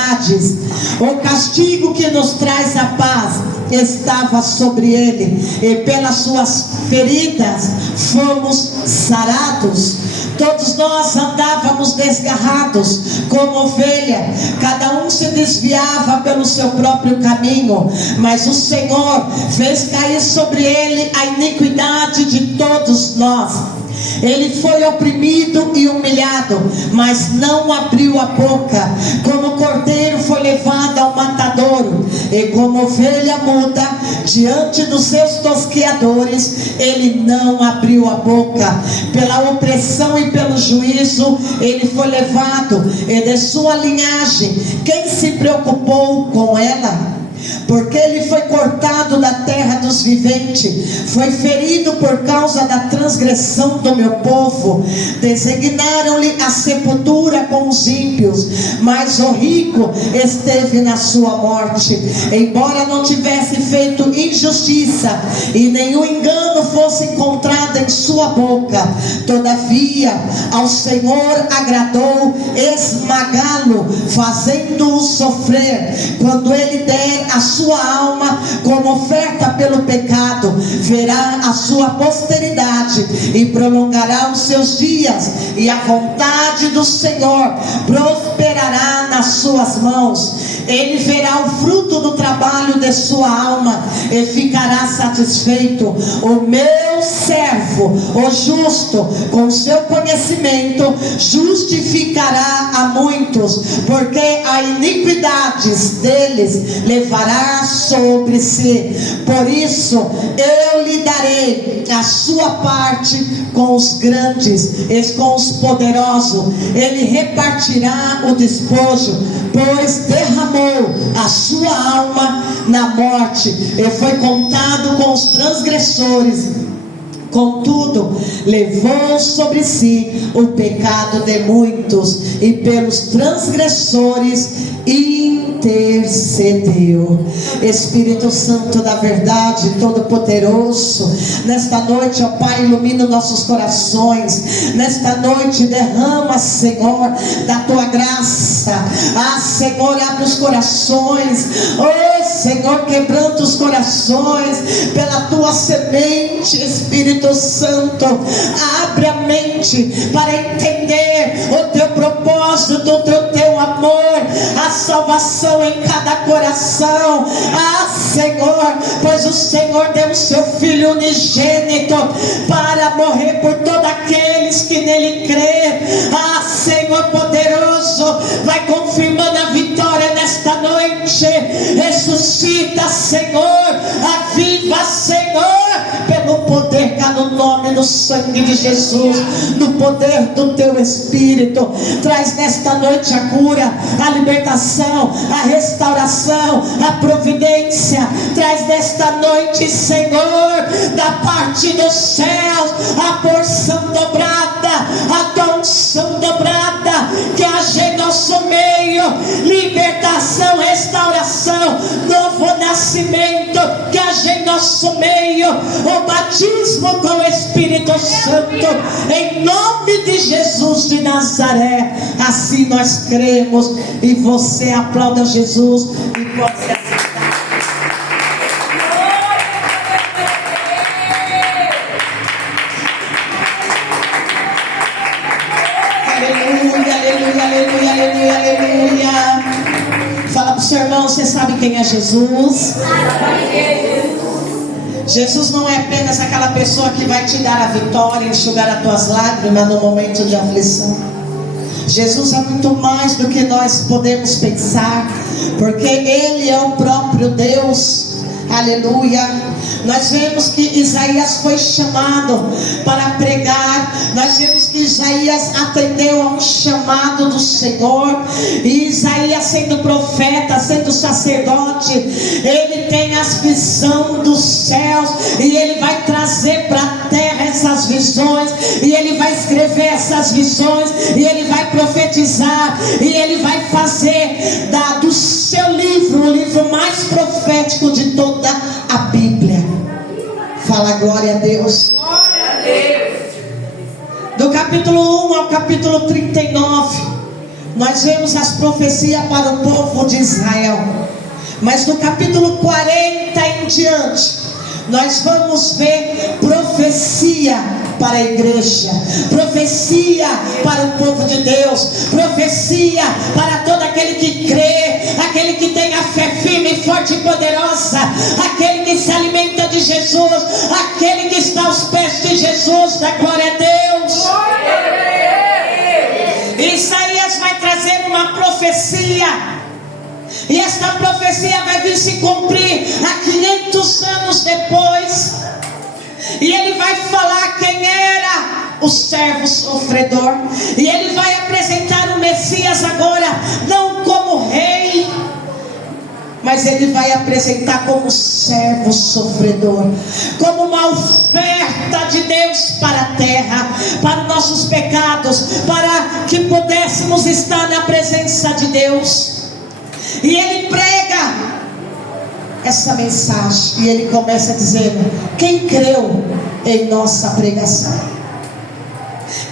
iniquidades. O castigo que nos traz a paz estava sobre ele, e pelas suas feridas fomos sarados. Todos nós andávamos desgarrados como ovelha, cada um se desviava pelo seu próprio caminho, mas o Senhor fez cair sobre ele a iniquidade de todos nós. Ele foi oprimido e humilhado, mas não abriu a boca. Como cordeiro foi levado ao matadouro, e como ovelha muda diante dos seus tosqueadores, ele não abriu a boca. Pela opressão e pelo juízo ele foi levado, e de sua linhagem quem se preocupou com ela? Porque ele foi cortado da terra dos viventes, foi ferido por causa da transgressão do meu povo. Designaram-lhe a sepultura com os ímpios, mas o rico esteve na sua morte, embora não tivesse feito injustiça e nenhum engano fosse encontrado em sua boca. Todavia ao Senhor agradou esmagá-lo, fazendo-o sofrer. Quando ele der a sua alma como oferta pelo pecado, verá a sua posteridade e prolongará os seus dias, e a vontade do Senhor prosperará nas suas mãos. Ele verá o fruto do trabalho de sua alma e ficará satisfeito. O meu servo, o justo, com seu conhecimento justificará a muitos, porque a iniquidades deles levará sobre si. Por isso eu lhe darei a sua parte com os grandes e com os poderosos. Ele repartirá o despojo, pois derramou a sua alma na morte e foi contado com os transgressores. Contudo, levou sobre si o pecado de muitos, e pelos transgressores intercedeu. Espírito Santo da verdade, Todo-Poderoso, nesta noite, ó Pai, ilumina nossos corações. Nesta noite derrama, Senhor, da tua graça. Senhor, abre os corações. Senhor, quebranta os corações pela tua semente. Espírito Santo, abre a mente para entender o teu propósito, o teu amor, a salvação em cada coração. Senhor, pois o Senhor deu o seu Filho unigênito para morrer por todos aqueles que nele crê. Senhor poderoso, vai confirmando a vitória nesta noite. Ressuscita, Senhor, aviva, Senhor, pelo poder que há no nome, no sangue de Jesus, no poder do teu Espírito. Traz nesta noite a cura, a libertação, a restauração, a providência. Traz nesta noite, Senhor, da parte dos céus, a porção dobrada, a tua unção dobrada, que haja em nosso meio libertação, restauração, novo nascimento, que haja em nosso meio o batismo com o Espírito Santo, em nome de Jesus de Nazaré. Assim nós cremos, e você aplauda Jesus e pode se aceitar. Aleluia, aleluia, aleluia, aleluia, aleluia. Fala pro seu irmão, você sabe quem é Jesus? Jesus não é apenas aquela pessoa que vai te dar a vitória, enxugar as tuas lágrimas no momento de aflição. Jesus é muito mais do que nós podemos pensar, porque Ele é o próprio Deus. Aleluia. Nós vemos que Isaías foi chamado para pregar. Nós vemos que Isaías atendeu a um chamado do Senhor. E Isaías, sendo profeta, sendo sacerdote, ele tem as visões dos céus, e ele vai trazer para a terra essas visões, e ele vai escrever essas visões, e ele vai profetizar, e ele vai fazer do seu livro o livro mais profético de toda a Bíblia. Fala glória a Deus. Glória a Deus. Do capítulo 1 ao capítulo 39, nós vemos as profecias para o povo de Israel. Mas no capítulo 40 em diante, nós vamos ver profecia para a igreja, profecia para o povo de Deus, profecia para todo aquele que crê, aquele que tem a fé firme, forte e poderosa, aquele que se alimenta de Jesus, aquele que está aos pés de Jesus. Da glória a Deus. Isaías vai trazer uma profecia, e esta profecia vai vir se cumprir há 500 anos depois. E ele vai falar quem era o servo sofredor. E ele vai apresentar o Messias agora, não como rei, mas ele vai apresentar como servo sofredor, como uma oferta de Deus para a terra, para os nossos pecados, para que pudéssemos estar na presença de Deus. E ele prega essa mensagem, e ele começa dizendo: quem creu em nossa pregação?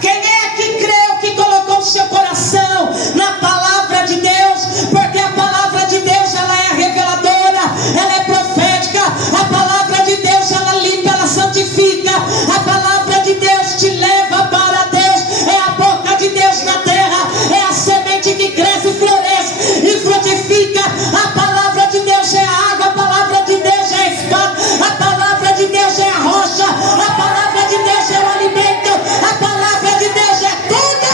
Quem é que creu, que colocou o seu coração na palavra de Deus? Porque a palavra de Deus, ela é reveladora, ela é profética. A palavra de Deus, ela limpa, ela santifica. A palavra de Deus te leva para Deus. É a boca de Deus na terra, é a semente que cresce, floresce e frutifica. A palavra de Deus é a água, a palavra de Deus é a espada, a palavra de Deus é a rocha, a palavra de Deus é o alimento, a palavra de Deus é tudo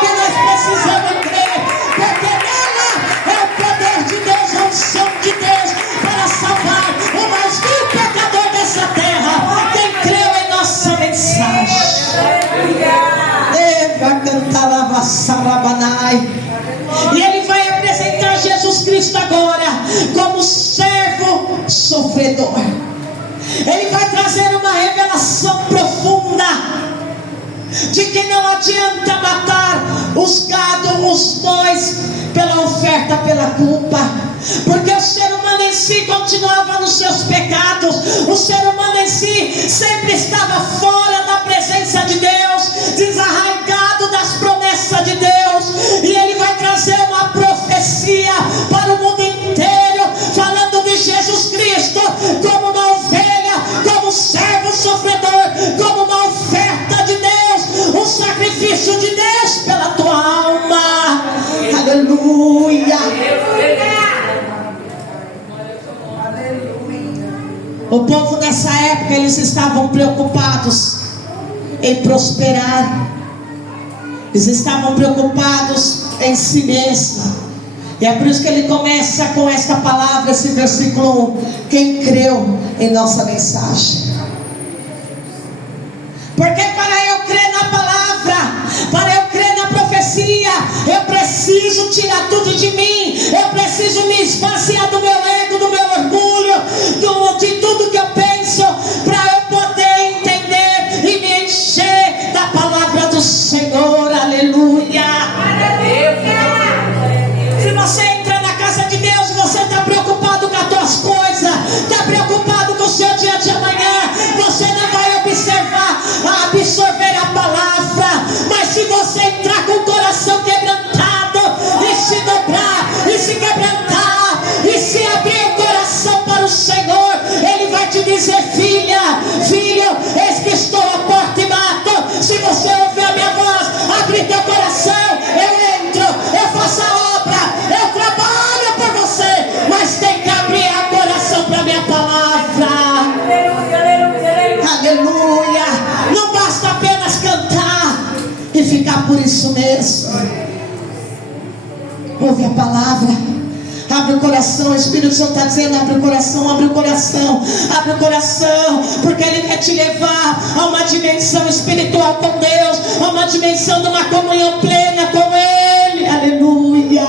que nós precisamos crer, porque nela é o poder de Deus, a unção de Deus para salvar o mais vil pecador dessa terra. Quem creu em nossa mensagem? E ele vai apresentar Jesus Cristo agora como servo sofredor. Ele vai trazer uma revelação profunda de que não adianta matar os gados, os bois, pela oferta, pela culpa, porque o ser humano em si continuava nos seus pecados. O ser humano em si sempre estava fora da presença de Deus, desarraigado das promessas de Deus. E ele vai trazer uma profecia para o mundo inteiro, falando de Jesus Cristo como uma ovelha, como servo sofredor, como uma oferta de Deus, um sacrifício de Deus pela tua alma. Aleluia. O povo nessa época, eles estavam preocupados em prosperar, eles estavam preocupados em si mesmo. E é por isso que ele começa com esta palavra, esse versículo 1: quem creu em nossa mensagem? Porque para eu crer na palavra, para eu crer na profecia, eu preciso tirar tudo de mim, eu preciso me esvaziar do meu ego, do meu orgulho, de tudo que eu penso, para eu poder entender e me encher da palavra do Senhor. Aleluia. Se você entra na casa de Deus, você está preocupado com as tuas coisas, está preocupado com o seu dia de amanhã, você não vai absorver a palavra. Mas se você entrar com o coração quebrantado e se dobrar e se quebrantar e se abrir o coração para o Senhor, Ele vai te dizer: filha, filho, eis que estou à porta e bato. Se você ouvir a minha voz, abrir teu coração, eu entro, eu faço a obra, eu trabalho por você, mas tem que abrir o coração para a minha palavra. Aleluia. Não basta apenas cantar e ficar por isso mesmo. Ouve a palavra, abre o coração. O Espírito Santo está dizendo: abre o coração, abre o coração, abre o coração, porque Ele quer te levar a uma dimensão espiritual com Deus, a uma dimensão de uma comunhão plena com Ele. Aleluia.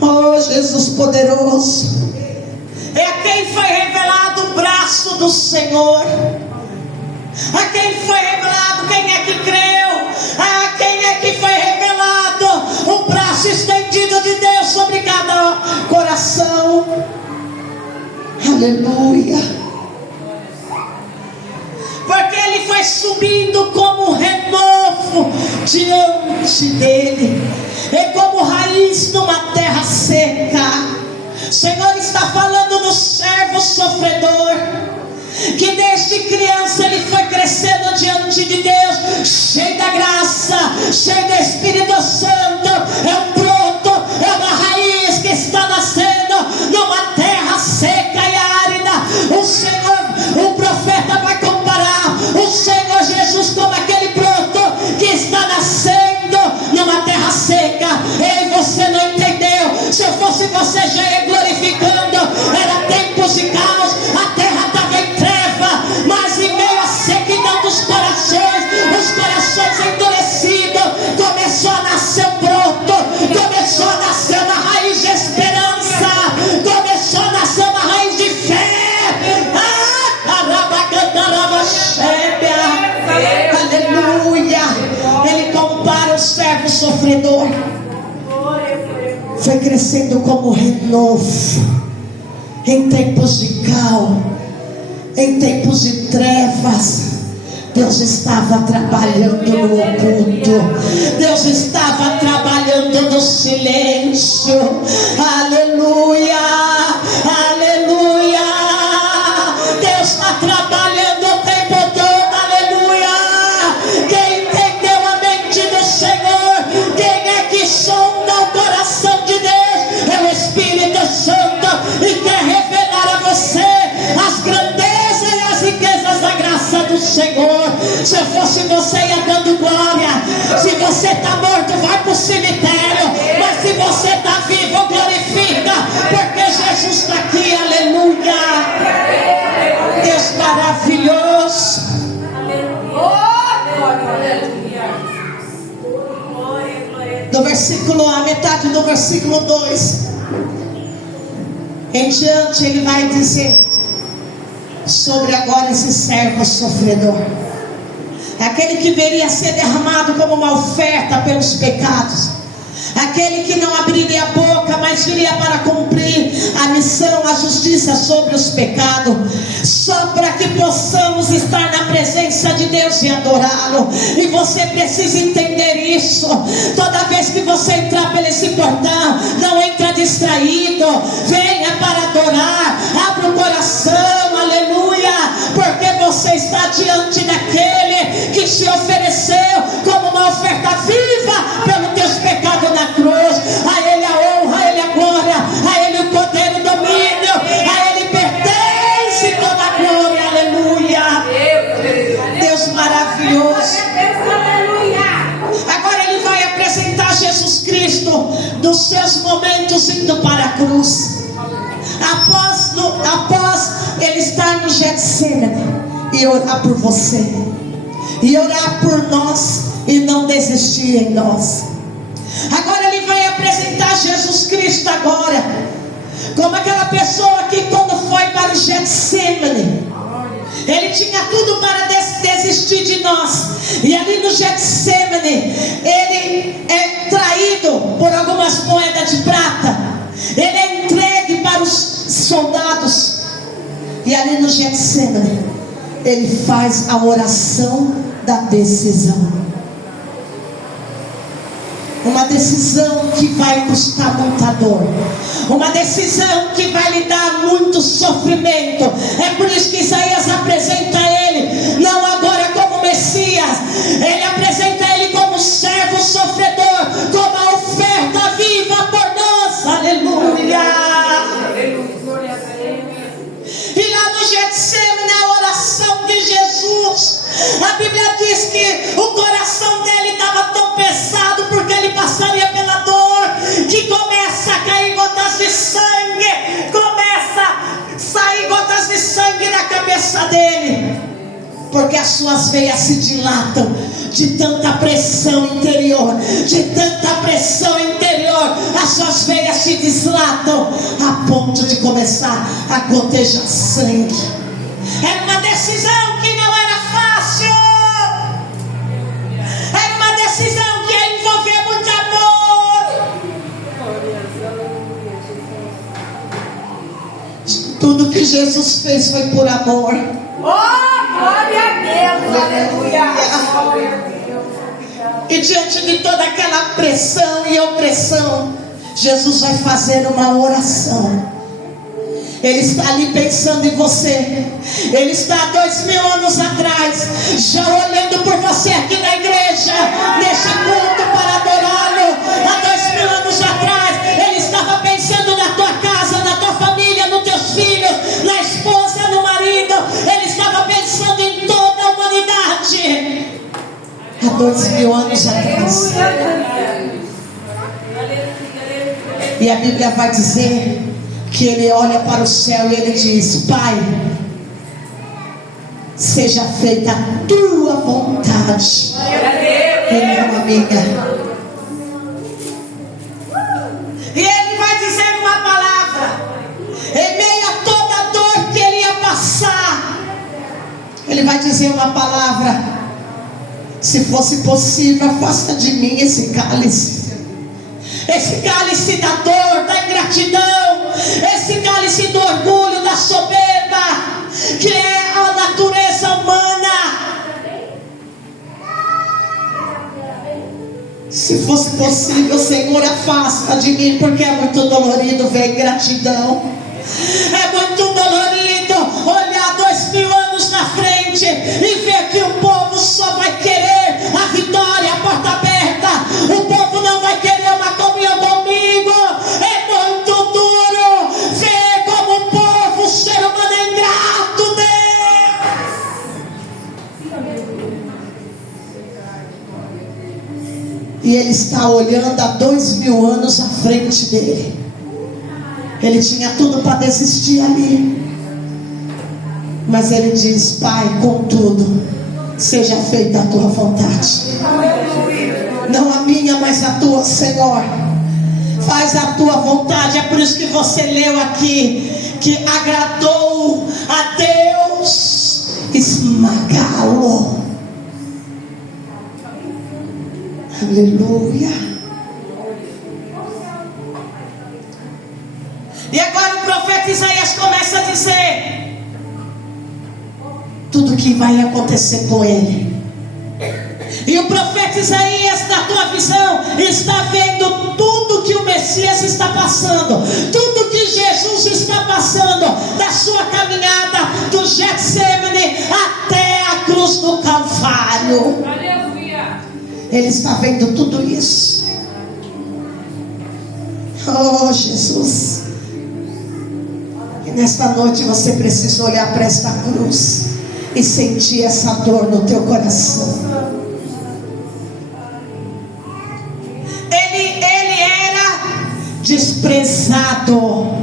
Oh Jesus poderoso, é a quem foi revelado o braço do Senhor, a quem foi revelado, quem é que creu, a quem é que foi revelado o braço estendido de Deus sobre cada coração. Aleluia. Porque Ele foi subindo como um renovo de fonte dele, é como raiz numa terra seca. O Senhor está falando do servo sofredor, que desde criança ele foi crescendo diante de Deus, cheio da graça, cheio do Espírito Santo. É um broto, é uma raiz que está nascendo numa terra seca e árida. O Senhor, o profeta vai comparar o Senhor Jesus como aquele broto que está nascendo numa terra seca. Ei, você não entendeu? Se eu fosse você, já ia glorificando. Era tempos de caos, a terra estava em treva, mas em meio à sequidão dos corações, os corações endurecidos, começou a nascer um broto, começou a nascer uma raiz de esperança, começou a nascer uma raiz de fé. Aleluia. Ele compara o servo sofredor, foi crescendo como renovo em tempos de caos, em tempos de trevas. Deus estava trabalhando no oculto, Deus estava trabalhando no silêncio. Aleluia, aleluia. Deus está trabalhando o tempo todo, aleluia. Quem entendeu a mente do Senhor, quem é que sonda o coração de Deus? É o Espírito Santo, e quer revelar a você as grandezas e as riquezas da graça do Senhor. Se eu fosse você, ia dando glória. Se você está morto, vai para o cemitério, mas se você está vivo, glorifica, porque Jesus está aqui. Aleluia. Deus maravilhoso. Do versículo A, metade do versículo 2 em diante, ele vai dizer sobre agora esse servo sofredor, aquele que viria a ser derramado como uma oferta pelos pecados, aquele que não abriria a boca, mas viria para cumprir a missão, a justiça sobre os pecados, só para que possamos estar na presença de Deus e adorá-lo. E você precisa entender isso. Toda vez que você entrar por esse portão, não entra distraído, venha para adorar, abra o coração, aleluia, porque você está diante daquele que se ofereceu como uma oferta viva pelos teus pecados na cruz. A ele a honra, a ele a glória, a ele o poder e o domínio, a ele pertence toda a glória. Aleluia. Deus maravilhoso. Agora ele vai apresentar Jesus Cristo dos seus momentos indo para a cruz. Após ele estar no Getsemane e orar por você, e orar por nós, e não desistir em nós. Agora ele vai apresentar Jesus Cristo agora como aquela pessoa que, quando foi para o Getsemane, ele tinha tudo para desistir de nós. E ali no Getsemane, ele é traído por algumas moedas de prata, ele é entregue para os soldados, e ali no Getsemane ele faz a oração da decisão. Uma decisão que vai custar muita dor, uma decisão que vai lhe dar muito sofrimento. É por isso que Isaías apresenta ele não agora como Messias, ele apresenta ele como servo sofredor, como a oferta viva por nós. Aleluia. E lá no Getsemane, a oração de Jesus, a Bíblia diz que o coração dele estava tão pesado, porque ele passaria pela dor, que começa a cair gotas de sangue, começa a sair gotas de sangue na cabeça dele, porque as suas veias se dilatam de tanta pressão interior, de tanta pressão interior, as suas veias se dilatam a ponto de começar a gotejar sangue. Era uma decisão que não era fácil, era uma decisão que ia envolver muito amor. Tudo que Jesus fez foi por amor. Oh, glória a Deus, aleluia. E diante de toda aquela pressão e opressão, Jesus vai fazer uma oração. Ele está ali pensando em você. Ele está há 2000 anos atrás, já olhando por você aqui na igreja, nesse culto para adorá-lo. Há 2000 anos atrás, Ele estava pensando na tua casa, na tua família, nos teus filhos, na esposa, no marido. Ele estava pensando em toda a humanidade. Há 2000 anos atrás. E a Bíblia vai dizer que ele olha para o céu e ele diz: Pai, seja feita a tua vontade e não a minha. E ele vai dizer uma palavra em meio a toda a dor que ele ia passar. Ele vai dizer uma palavra: se fosse possível, afasta de mim esse cálice. Esse cálice da dor, da ingratidão, esse cálice do orgulho, da soberba, que é a natureza humana. Se fosse possível, Senhor, afasta de mim, porque é muito dolorido ver a ingratidão. É muito dolorido olhar 2000 anos na frente e ver que o povo só vai querer a vitória, a porta aberta. O povo não vai querer uma comunhão comigo. É muito duro ver como o povo, o ser humano é ingrato, Deus. E ele está olhando há 2000 anos à frente dele. Ele tinha tudo para desistir ali. Mas ele diz: Pai, contudo, seja feita a tua vontade. Não a minha, mas a tua, Senhor. Faz a tua vontade. É por isso que você leu aqui que agradou a Deus esmagá-lo. Aleluia. E agora o profeta Isaías começa a dizer tudo que vai acontecer com ele. E o profeta Isaías, na tua visão, está vendo tudo que o Messias está passando, tudo que Jesus está passando, da sua caminhada do Getsemane até a cruz do Calvário. Ele está vendo tudo isso. Oh, Jesus. E nesta noite você precisa olhar para esta cruz e sentir essa dor no teu coração. Ele era desprezado.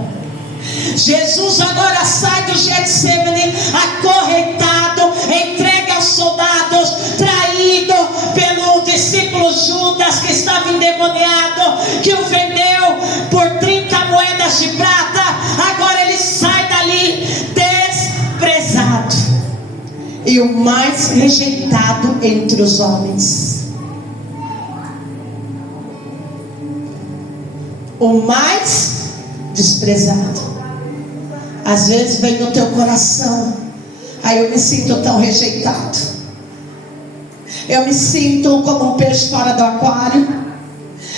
Jesus agora sai do Getsemane acorrentado, entregue aos soldados, traído pelo discípulo Judas, que estava endemoniado, que o vendeu por 30 moedas de prata. Agora ele sai dali desprezado e o mais rejeitado entre os homens. O mais desprezado. Às vezes vem no teu coração: aí eu me sinto tão rejeitado, eu me sinto como um peixe fora do aquário.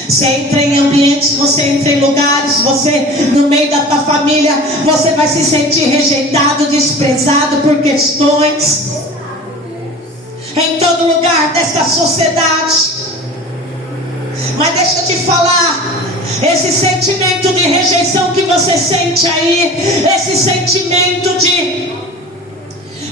Você entra em ambientes, você entra em lugares, você no meio da tua família, você vai se sentir rejeitado, desprezado por questões, em todo lugar desta sociedade. Mas deixa eu te falar, esse sentimento de rejeição que você sente aí, esse sentimento de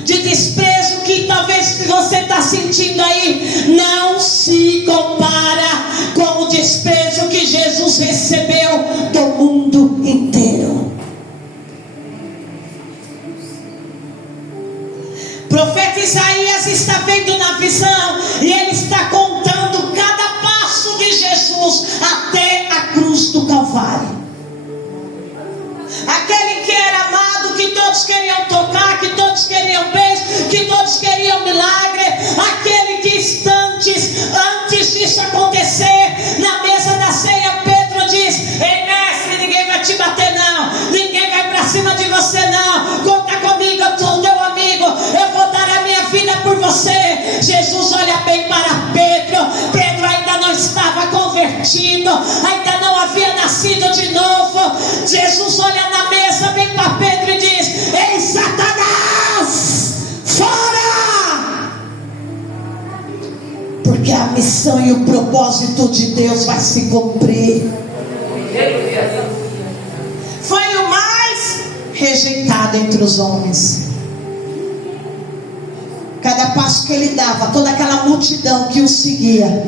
desprezo que talvez você está sentindo aí, não se compara com o desprezo que Jesus recebeu do mundo inteiro. O profeta Isaías está vendo na visão e ele está contando cada passo de Jesus até a cruz do Calvário. Aquele que era amado, que todos queriam tocar, que todos queriam beijo, que todos queriam milagre. Aquele que antes disso acontecer, na mesa da ceia, Pedro diz: ei, mestre, ninguém vai te bater não, ninguém vai para cima de você não, conta comigo, eu sou teu amigo, eu vou dar a minha vida por você. Jesus olha bem para Pedro. Pedro salvação e o propósito de Deus vai se cumprir. Foi o mais rejeitado entre os homens. Cada passo que ele dava, toda aquela multidão que o seguia,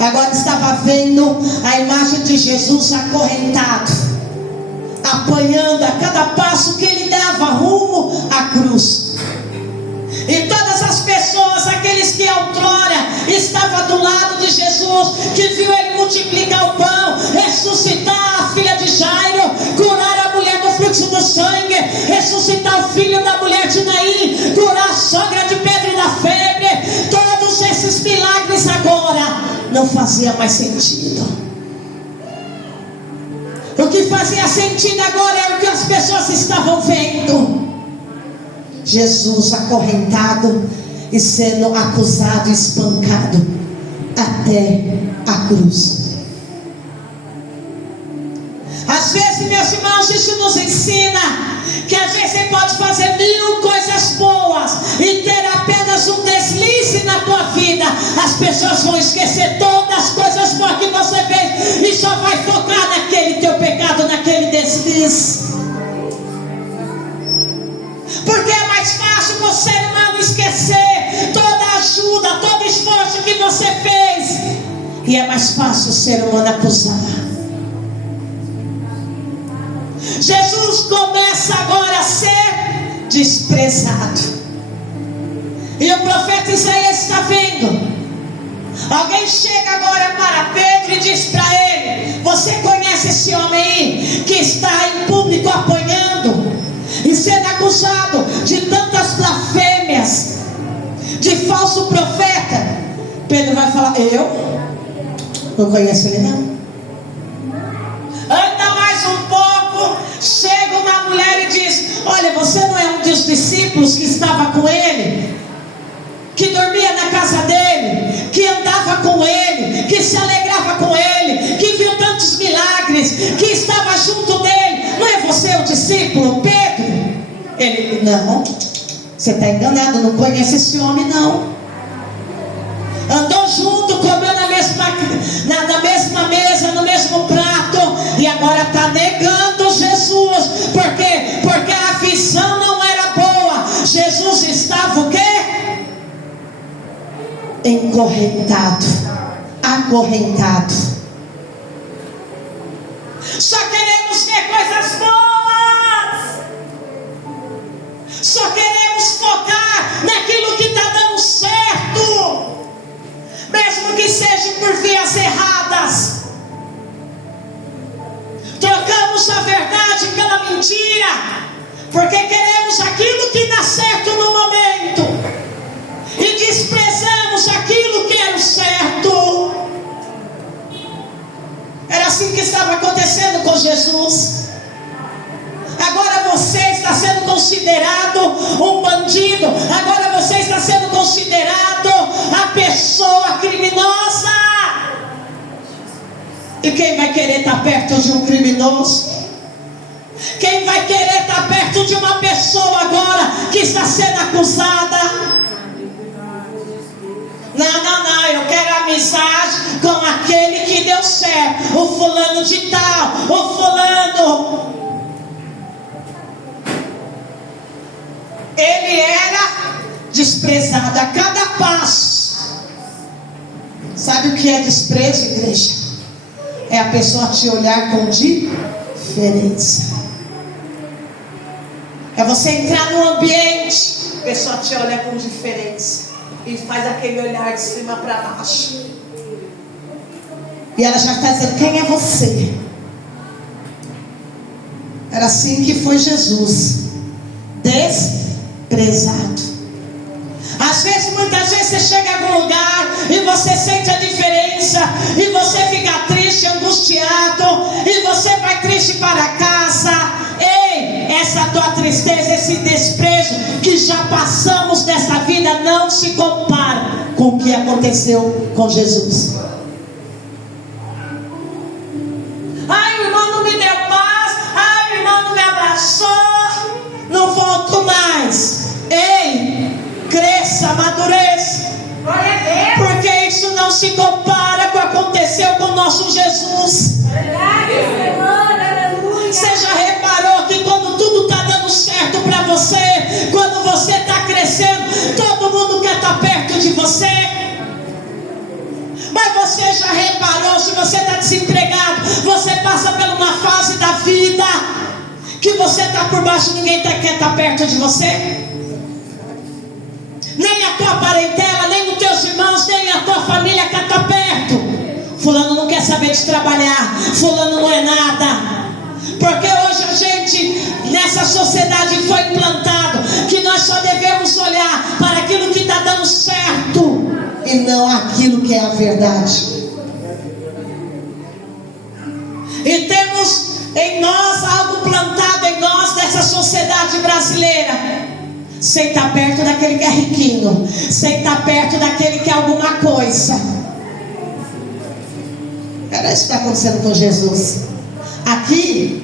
agora estava vendo a imagem de Jesus acorrentado, apanhando a cada passo que ele dava rumo à cruz. E todas as pessoas, aqueles que outrora estavam do lado de Jesus, que viu ele multiplicar o pão, ressuscitar a filha de Jairo, curar a mulher do fluxo do sangue, ressuscitar o filho da mulher de Naim, curar a sogra de Pedro da febre, todos esses milagres agora não fazia mais sentido. O que fazia sentido agora era o que as pessoas estavam vendo: Jesus acorrentado e sendo acusado e espancado até a cruz. Às vezes, meus irmãos, isso nos ensina que às vezes você pode fazer 1000 coisas boas e ter apenas um deslize na tua vida. As pessoas vão esquecer todas as coisas boas que você fez e só vai focar naquele teu pecado, naquele deslize. Porque é mais fácil o ser humano esquecer toda a ajuda, todo esforço que você fez, e é mais fácil o ser humano acusar. Jesus começa agora a ser desprezado, e o profeta Isaías está vendo. Alguém chega agora para Pedro e diz para ele: você conhece esse homem aí que está em público apanhando e sendo acusado de tantas blasfêmias, de falso profeta? Pedro vai falar: eu não conheço ele não. Anda mais um pouco, chega uma mulher e diz: olha, você não é um dos discípulos que estava com ele, que dormia na casa dele, que andava com ele, que se alegrava com ele, que viu tantos milagres, que estava junto dele? Não é você o discípulo, Pedro? Ele: não, você está enganado, não conhece esse homem não. Andou junto, comeu na mesma mesa, no mesmo prato, e agora está negando Jesus. Por quê? Porque a visão não era boa. Jesus estava o quê? Encorrentado, acorrentado. Só queremos ver coisas boas, só queremos focar naquilo que está dando certo, mesmo que seja por vias erradas. Trocamos a verdade pela mentira, porque queremos aquilo que dá certo no momento e desprezamos aquilo que era o certo. Era assim que estava acontecendo com Jesus. Agora você está sendo considerado um bandido, agora você está sendo considerado a pessoa criminosa. E quem vai querer estar perto de um criminoso? Quem vai querer estar perto de uma pessoa agora que está sendo acusada? Não, eu quero amizade com aquele que deu certo, o fulano de tal, o fulano. Ele era desprezado a cada passo. Sabe o que é desprezo, igreja? É a pessoa te olhar com diferença. É você entrar no ambiente, a pessoa te olha com diferença e faz aquele olhar de cima para baixo, e ela já está dizendo: quem é você? Era assim que foi Jesus, desprezado. Às vezes, muitas vezes você chega em algum lugar e você sente a diferença, e você fica triste, angustiado, e você vai triste para casa. Ei, essa tua tristeza, esse desprezo que já passamos nessa vida, não se compara com o que aconteceu com Jesus. Ai, o irmão não me deu paz, ai, o irmão não me abraçou, não volto mais. Ei, cresça, amadureça, porque isso não não se compara com o que aconteceu com o nosso Jesus. Você já reparou que quando tudo está dando certo para você, quando você está crescendo, todo mundo quer estar perto de você? Mas você já reparou, se você está desempregado, você passa por uma fase da vida que você está por baixo, ninguém quer estar perto de você? Nem a tua parentela, nem os teus irmãos, nem a tua família quer estar perto. Fulano não quer saber de trabalhar, fulano não é nada. Porque hoje a gente, nessa sociedade, foi implantado que nós só devemos olhar para aquilo que está dando certo e não aquilo que é a verdade. E temos em nós algo plantado em nós, dessa sociedade brasileira. Sem estar perto daquele que é riquinho, sem estar perto daquele que é alguma coisa. Era isso que está acontecendo com Jesus. Aqui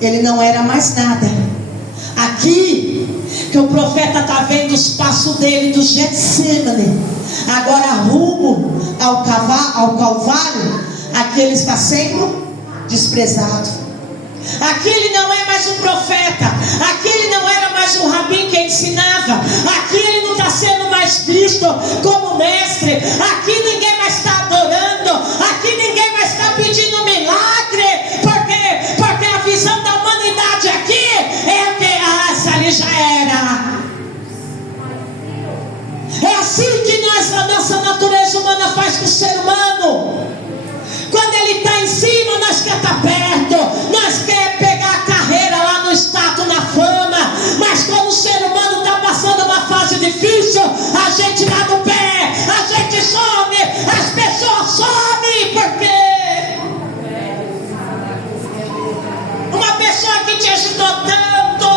ele não era mais nada. Aqui que o profeta está vendo os passos dele do Getsemane, agora rumo ao Calvário. Aqui ele está sendo desprezado. Aqui ele não é mais um profeta. Aqui ele não era mais um rabi que ensinava. Aqui ele não está sendo mais visto como mestre. Aqui ninguém mais está adorando. Aqui ninguém mais está pedindo milagre. Porque a visão da humanidade aqui é que essa ali já era. É assim que a nossa natureza humana faz com o ser humano. Quando ele está em cima, nós quer estar perto, nós quer pegar a carreira lá no status, na fama. Mas quando o ser humano está passando uma fase difícil, a gente dá no pé, a gente some, as pessoas somem. Por quê? Uma pessoa que te ajudou tanto.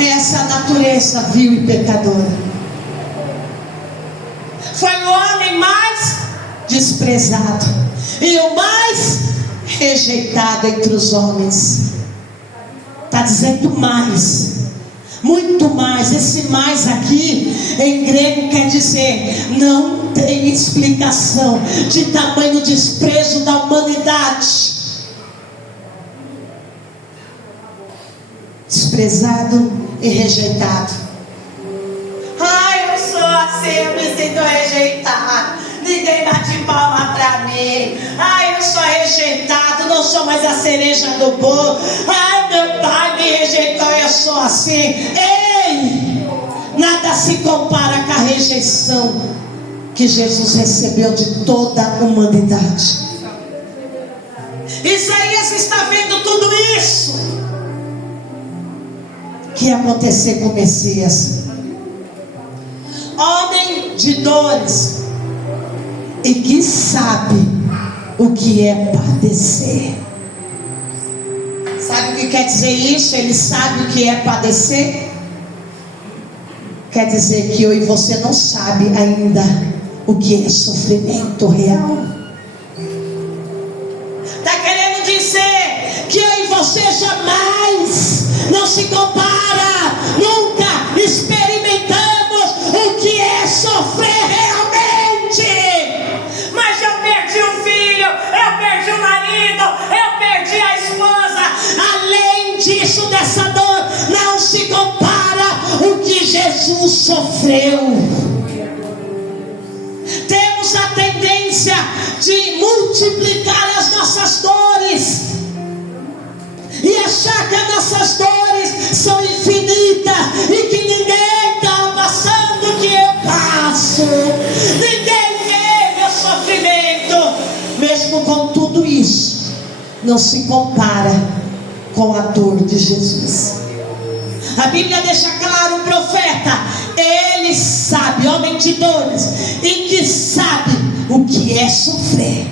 Essa é a natureza vil e pecadora. Foi o homem mais desprezado e o mais rejeitado entre os homens. Está dizendo mais, muito mais. Esse mais aqui em grego quer dizer não tem explicação de tamanho desprezo da humanidade. Desprezado e rejeitado. Ai, eu sou assim, eu me sinto rejeitado. Ninguém bate palma pra mim. Ai, eu sou rejeitado, não sou mais a cereja do bolo. Ai, meu pai me rejeitou, eu sou assim. Ei, nada se compara com a rejeição que Jesus recebeu de toda a humanidade. Isaías está vendo tudo isso que ia acontecer com o Messias. Homem de dores e que sabe o que é padecer. Sabe o que quer dizer isso? Ele sabe o que é padecer? Quer dizer que eu e você não sabe ainda o que é sofrimento real. Está querendo dizer que eu e você jamais não se compara, nunca experimentamos o que é sofrer realmente. Mas eu perdi o filho, eu perdi o marido, eu perdi a esposa. Além disso, dessa dor, não se compara o que Jesus sofreu. Temos a tendência de multiplicar as nossas dores e achar que as nossas dores são infinitas e que ninguém está passando o que eu passo. Ninguém vê meu sofrimento. Mesmo com tudo isso, não se compara com a dor de Jesus. A Bíblia deixa claro, o profeta, ele sabe, homem de dores, e que sabe o que é sofrer.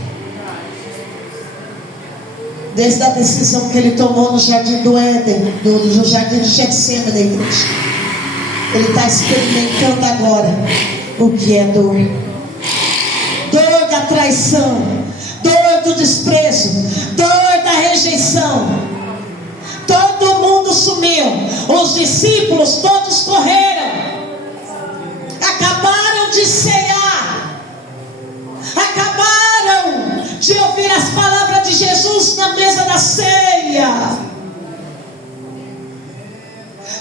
Desde a decisão que ele tomou no jardim do Éden, no jardim de Getsemane, igreja, ele está experimentando agora o que é dor. Dor da traição, dor do desprezo, dor da rejeição. Todo mundo sumiu, os discípulos todos correram, acabaram de ser as palavras de Jesus na mesa da ceia.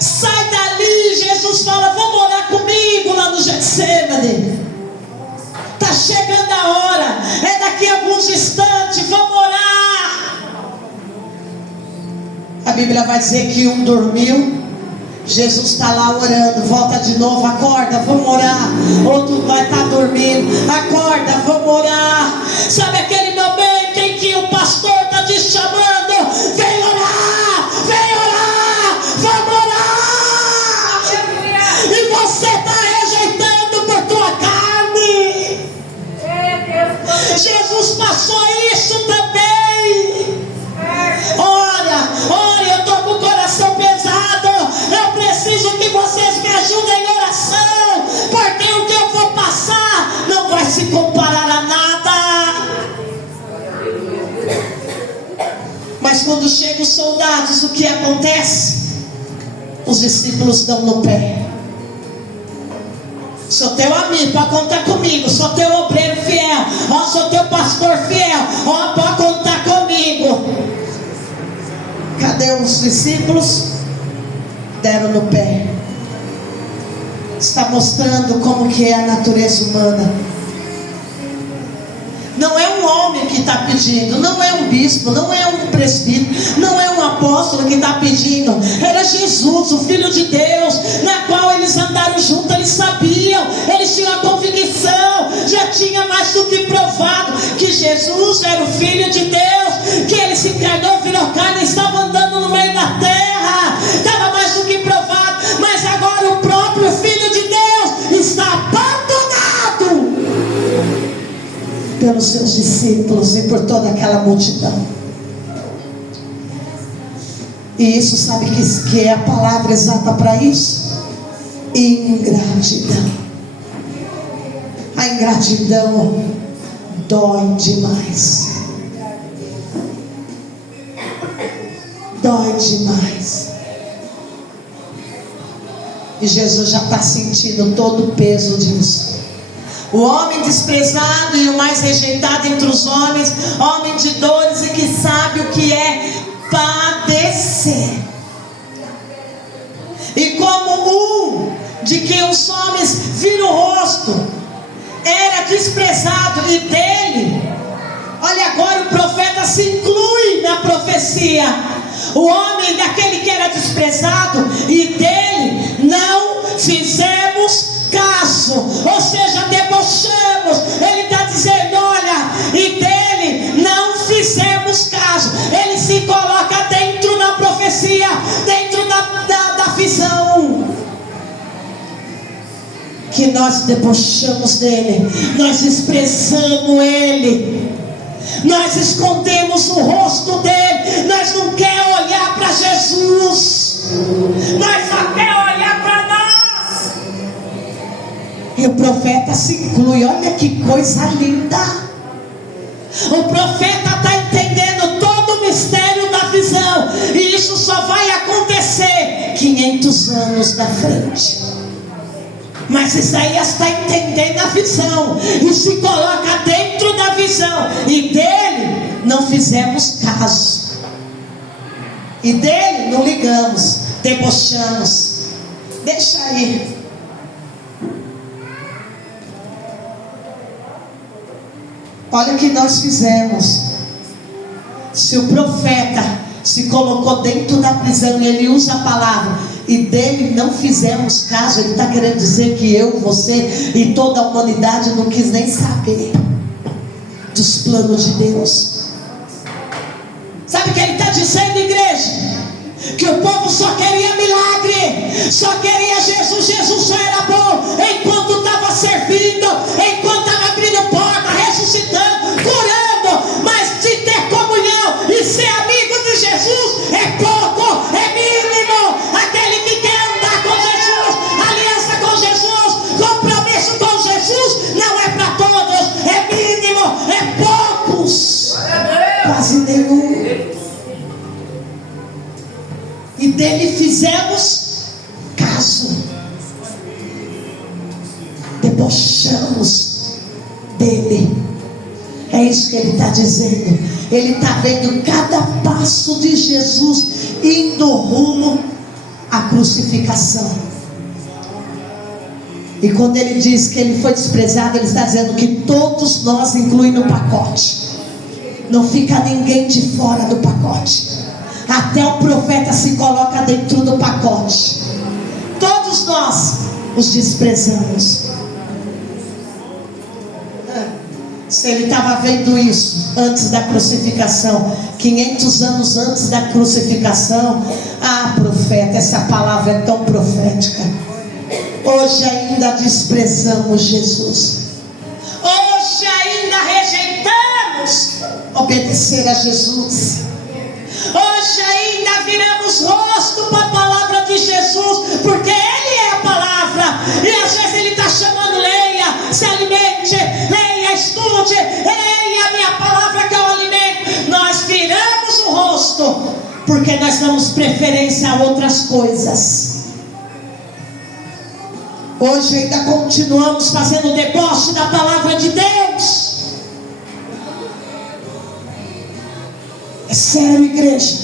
Sai dali, Jesus fala: vamos orar comigo lá no Getsemane. Está chegando a hora, é daqui a alguns instantes, vamos orar. A Bíblia vai dizer que um dormiu, Jesus está lá orando, volta de novo, acorda, vamos orar. Outro vai estar dormindo, acorda, vamos orar. Sabe aquele momento em que o pastor está te chamando: vem orar, vamos orar. E você está rejeitando por tua carne. Jesus passou isso também. Ora, eu estou com o coração pesado. Eu preciso que vocês me ajudem em oração, porque o que eu vou passar não vai se comparar a nada. Mas quando chegam os soldados, o que acontece? Os discípulos dão no pé. Sou teu amigo, pode contar comigo. Sou teu obreiro fiel. Ó, sou teu pastor fiel. Ó, pode contar comigo. Cadê os discípulos? Deram no pé. Está mostrando como que é a natureza humana. Não é um homem que está pedindo, não é um bispo, não é um presbítero, não é um apóstolo que está pedindo. Era Jesus, o Filho de Deus, na qual eles andaram juntos. Eles sabiam, eles tinham a convicção, já tinha mais do que provado que Jesus era o Filho de Deus, que ele se encarnou, virou carne, estava andando no meio da terra. Estava mais do que provado. Mas agora o próprio Filho de Deus está abandonado pelos seus discípulos e por toda aquela multidão. E isso, sabe que é a palavra exata para isso? Ingratidão. A ingratidão dói demais. Dói demais. E Jesus já está sentindo todo o peso disso. O homem desprezado e o mais rejeitado entre os homens, homem de dores e que sabe o que é padecer. E como de que os homens viram o rosto, era desprezado, e dele, olha agora, o profeta se inclui na profecia. O homem daquele que era desprezado, e dele não fizemos caso, ou seja, debochamos. Ele está dizendo: olha, e dele não fizemos caso. Ele se coloca dentro da profecia, dentro da visão. Que nós debochamos dele, nós desprezamos ele, nós escondemos o rosto dele, nós não queremos olhar para Jesus, nós só queremos olhar para nós. E o profeta se inclui. Olha que coisa linda. O profeta está entendendo todo o mistério da visão, e isso só vai acontecer 500 anos na frente. Mas Isaías está entendendo a visão e se coloca dentro da visão. E dele não fizemos caso, e dele não ligamos, debochamos. Deixa aí. Olha o que nós fizemos. Se o profeta se colocou dentro da prisão e ele usa a palavra, e dele não fizemos caso, ele está querendo dizer que eu, você e toda a humanidade não quis nem saber dos planos de Deus. Sabe o que ele está dizendo, igreja? Que o povo só queria milagre, só queria Jesus. Jesus só era bom enquanto estava servindo, enquanto estava abrindo porta, ressuscitando, curando. Mas de ter comunhão e ser amigo de Jesus é pouco, é mínimo. Aquele que quer andar com Jesus, aliança com Jesus, compromisso com Jesus, não é para todos, é mínimo, é poucos, quase nenhum. E dele fizemos caso, debochamos dele. É isso que ele está dizendo. Ele está vendo cada passo de Jesus indo rumo à crucificação. E quando ele diz que ele foi desprezado, ele está dizendo que todos nós incluem no pacote. Não fica ninguém de fora do pacote. Até o profeta se coloca dentro do pacote. Todos nós os desprezamos. Se ele estava vendo isso antes da crucificação, 500 anos antes da crucificação, profeta, essa palavra é tão profética. Hoje ainda desprezamos Jesus. Hoje ainda rejeitamos obedecer a Jesus. Hoje ainda viramos rosto para a palavra de Jesus, porque Ele é a palavra. E às vezes Ele está chamando: leia, se alimente, leia, estude, leia a minha palavra que é o alimento. Nós viramos o rosto, porque nós damos preferência a outras coisas. Hoje ainda continuamos fazendo deboche da palavra de Deus. É sério, igreja.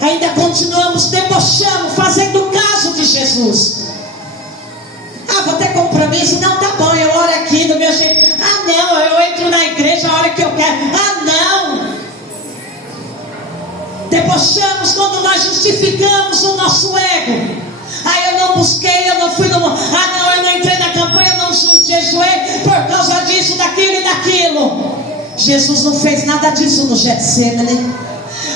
Ainda continuamos debochando, fazendo caso de Jesus. Vou ter compromisso? Não, tá bom, eu oro aqui do meu jeito. Não, eu entro na igreja a hora que eu quero. Não. Debochamos quando nós justificamos o nosso ego. Eu não busquei, eu não fui no... não, eu não entrei na campanha, eu não jejuei por causa disso, daquilo e daquilo. Jesus não fez nada disso no Getsemane.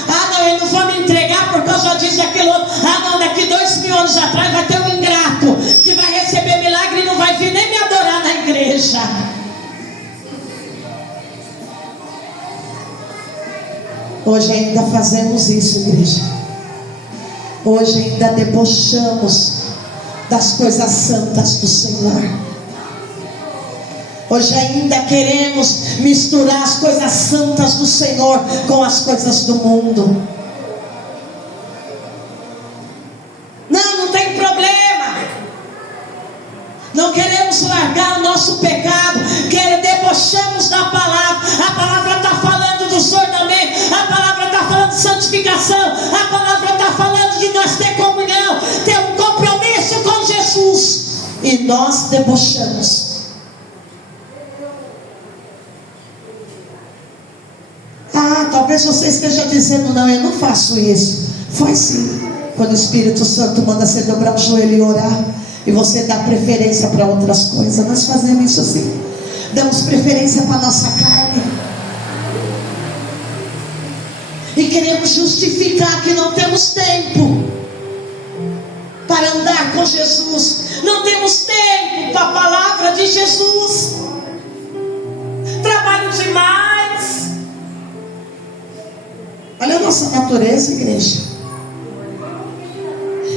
Não, eu não vou me entregar por causa disso, daquilo outro. Não, daqui 2000 anos atrás vai ter um ingrato que vai receber milagre e não vai vir nem me adorar na igreja. Hoje ainda fazemos isso, igreja. Hoje ainda debochamos das coisas santas do Senhor. Hoje ainda queremos misturar as coisas santas do Senhor com as coisas do mundo. Não tem problema. Não queremos largar o nosso pecado. Debochamos da palavra. A palavra está falando dos ornamentos. A palavra está falando de santificação. A palavra está falando de nós ter comunhão, ter um compromisso com Jesus. E nós debochamos. Talvez você esteja dizendo: não, eu não faço isso. Faz sim. Quando o Espírito Santo manda você dobrar o joelho e orar, e você dá preferência para outras coisas. Nós fazemos isso assim. Damos preferência para a nossa carne. E queremos justificar que não temos tempo para andar com Jesus. Não temos tempo para a palavra de Jesus. Trabalho demais. Olha a nossa natureza, igreja.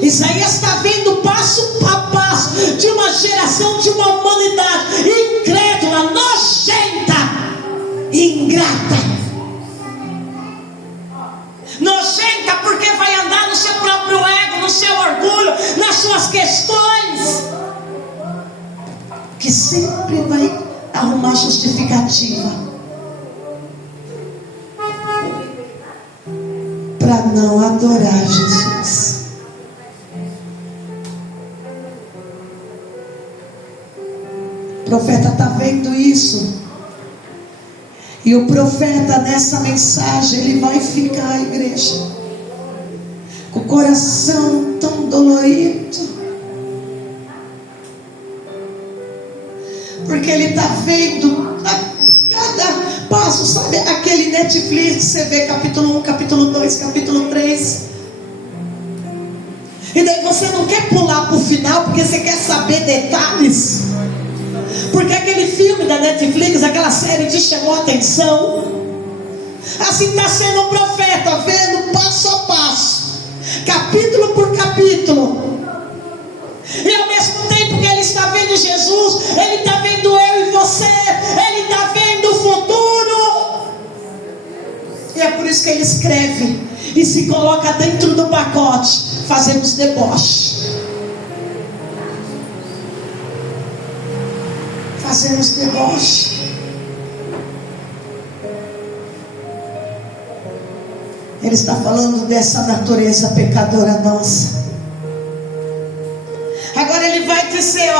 Isaías está vendo passo a passo de uma geração, de uma humanidade incrédula, nojenta, ingrata. Nojenta porque vai andar no seu próprio ego, no seu orgulho, nas suas questões, que sempre vai arrumar justificativa para não adorar Jesus. O profeta está vendo isso. E o profeta, nessa mensagem, ele vai ficar, igreja, com o coração tão dolorido, porque ele está vendo a cada passo, sabe, aquele Netflix, você vê capítulo 1, capítulo 2, capítulo 3, e daí você não quer pular para o final, porque você quer saber detalhes, porque aquele filme da Netflix, aquela série te chamou a atenção. Assim está sendo o profeta, vendo passo a passo, capítulo por capítulo. E ao mesmo tempo que ele está vendo Jesus, ele está vendo eu e você, ele está vendo o futuro. E é por isso que ele escreve e se coloca dentro do pacote. Fazemos deboche. Fazemos deboche. Ele está falando dessa natureza pecadora nossa. Agora ele vai dizer,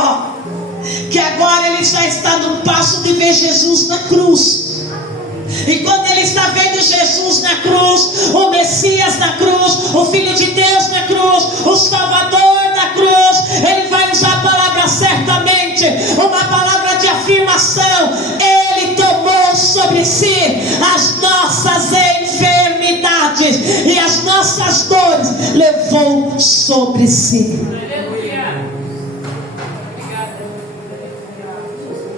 que agora ele já está no passo de ver Jesus na cruz. E quando ele está vendo Jesus na cruz, o Messias na cruz, o Filho de Deus na cruz, o Salvador na cruz, ele vai usar a palavra certamente, uma palavra de afirmação. Ele tomou sobre si as nossas enfermidades e as nossas dores levou sobre si.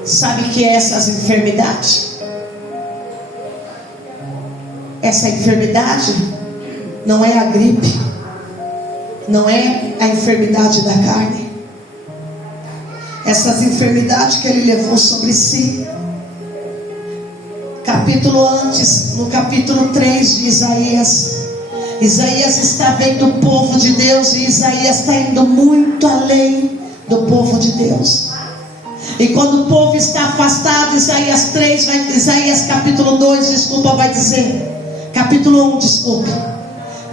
Sabe o que é essas enfermidades? Essa enfermidade não é a gripe, não é a enfermidade da carne. Essas enfermidades que ele levou sobre si. No capítulo 3 de Isaías, Isaías está vendo o povo de Deus, e Isaías está indo muito além do povo de Deus. E quando o povo está afastado, Isaías capítulo 2, vai dizer, capítulo 1,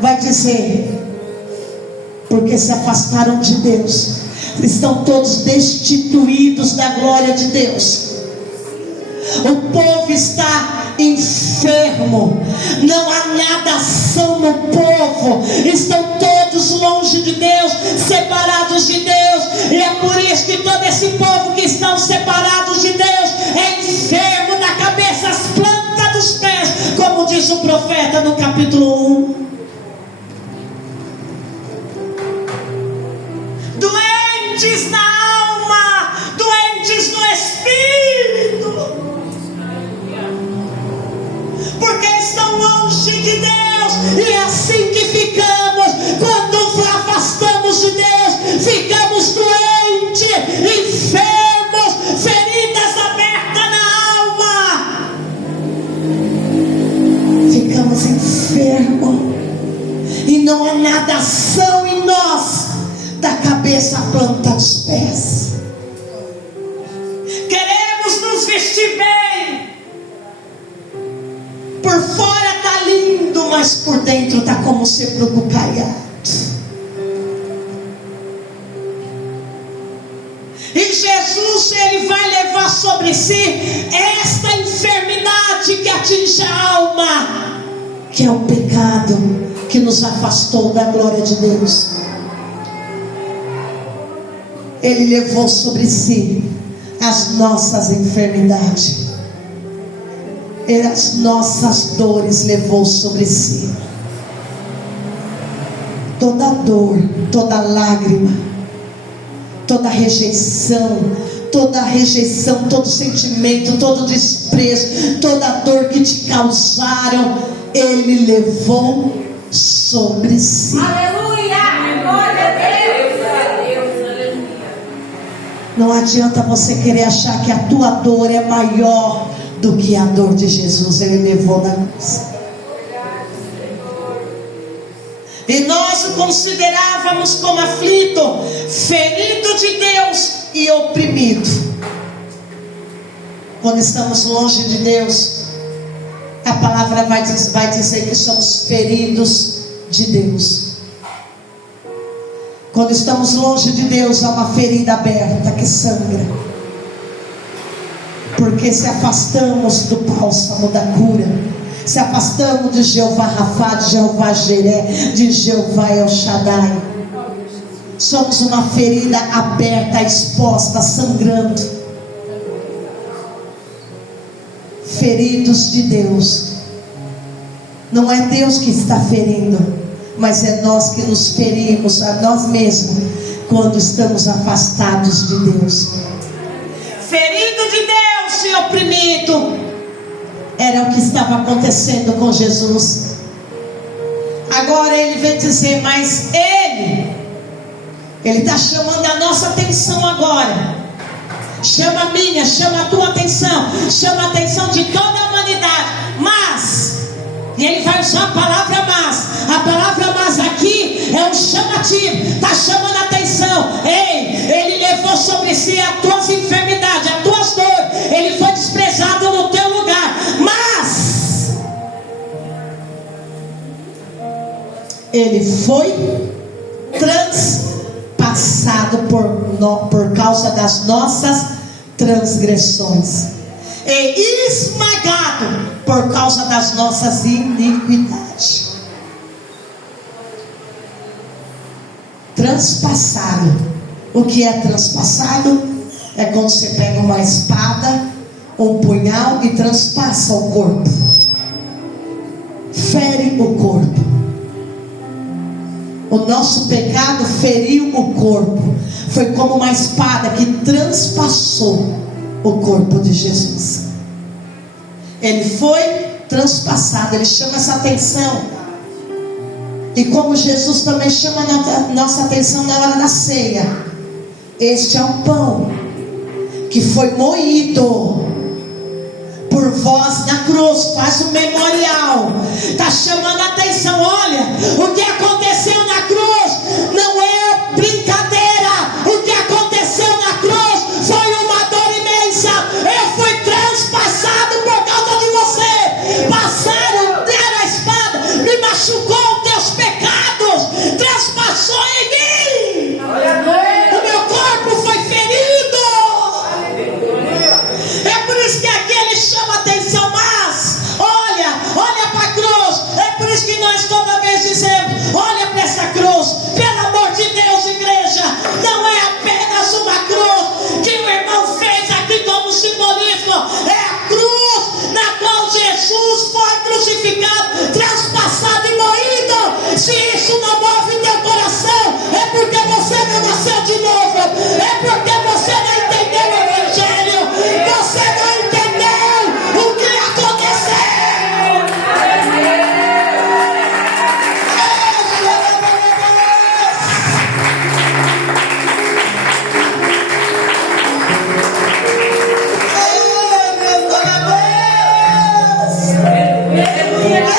vai dizer, porque se afastaram de Deus, estão todos destituídos da glória de Deus. O povo está enfermo, não há nada ação no povo, estão todos longe de Deus, separados de Deus. E é por isso que todo esse povo que estão separados de Deus é enfermo da cabeça às plantas dos pés, como diz o profeta no capítulo 1. Doentes na alma, doentes no espírito, porque estão longe de Deus. E é assim que ficamos quando afastamos de Deus. Ficamos doentes, enfermos, feridas abertas na alma. Ficamos enfermos e não há nada ação em nós, da cabeça à planta dos pés. Queremos nos vestir bem, por fora está lindo, mas por dentro está como sepulcro caiado. E Jesus, ele vai levar sobre si esta enfermidade que atinge a alma, que é o pecado que nos afastou da glória de Deus. Ele levou sobre si as nossas enfermidades, as nossas dores levou sobre si. Toda dor, toda lágrima, toda rejeição, todo sentimento, todo desprezo, toda dor que te causaram, ele levou sobre si. Aleluia! Glória a Deus! Não adianta você querer achar que a tua dor é maior do que a dor de Jesus. Ele levou na cruz. E nós o considerávamos como aflito, ferido de Deus e oprimido. Quando estamos longe de Deus, a palavra vai dizer que somos feridos de Deus. Quando estamos longe de Deus, há uma ferida aberta que sangra, porque se afastamos do bálsamo da cura, se afastamos de Jeová Rafá, de Jeová Jiré, de Jeová El Shaddai. Somos uma ferida aberta, exposta, sangrando. Feridos de Deus. Não é Deus que está ferindo, mas é nós que nos ferimos a nós mesmos quando estamos afastados de Deus. Ferido de Deus e oprimido. Era o que estava acontecendo com Jesus. Agora ele vem dizer, mas ele está chamando a nossa atenção agora. Chama a minha, chama a tua atenção, chama a atenção de toda a humanidade. Mas, e ele vai usar a palavra mas. A palavra mas aqui é um chamativo, está chamando a atenção. Ei, ele levou sobre si as tuas enfermidades, as tuas dores. Ele foi desprezado no teu lugar. Mas ele foi transpassado por causa das nossas transgressões e esmagado por causa das nossas iniquidades. Transpassado. O que é transpassado? É quando você pega uma espada ou um punhal e transpassa o corpo, fere o corpo. O nosso pecado feriu o corpo. Foi como uma espada que transpassou o corpo de Jesus. Ele foi transpassado. Ele chama essa atenção. E como Jesus também chama a nossa atenção na hora da ceia. Este é o pão que foi moído por vós na cruz. Faz um memorial. Está chamando a atenção. Olha, o que aconteceu na cruz não é brincadeira. O que aconteceu na cruz foi uma dor imensa. Eu fui transpassado por causa de você. Passaram, deram a espada, me machucou os teus pecados, transpassou em mim. O meu corpo foi ferido. É por isso que aqui ele chama a atenção. Mas olha para a cruz. É por isso que nós toda vez dizemos: olha para essa cruz. Pelo amor de Deus, igreja, não é apenas uma cruz que o irmão fez aqui como simbolismo. É a cruz na qual Jesus foi crucificado, transpassado e moído. Se isso não move teu coração, é porque você não nasceu de novo. É porque você não entendeu o evangelho. Você não entendeu o que aconteceu.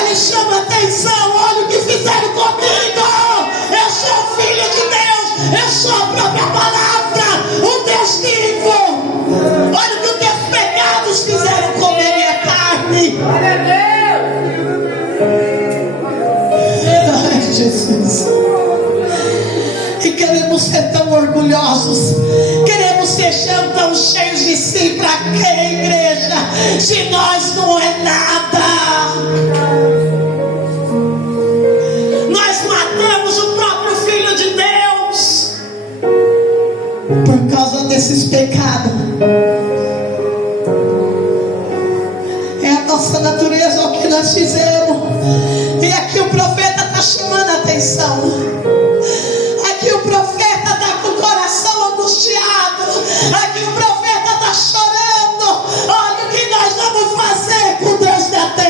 Ele chama atenção. Olha o que fizeram comigo. Eu sou filho de Deus. Eu sou a própria palavra, o Deus vivo. Olha o que os teus pecados fizeram comer minha carne. Ai, Jesus. E queremos ser tão orgulhosos. Queremos ser tão cheios de si. Para quê, igreja? Se nós não é nada. Nós matamos o próprio Filho de Deus por causa desses pecados. É a nossa natureza, o que nós fizemos. E aqui o profeta está chamando a atenção. Aqui o profeta está com o coração angustiado. Aqui o profeta está chorando. Olha o que nós vamos fazer com Deus da terra.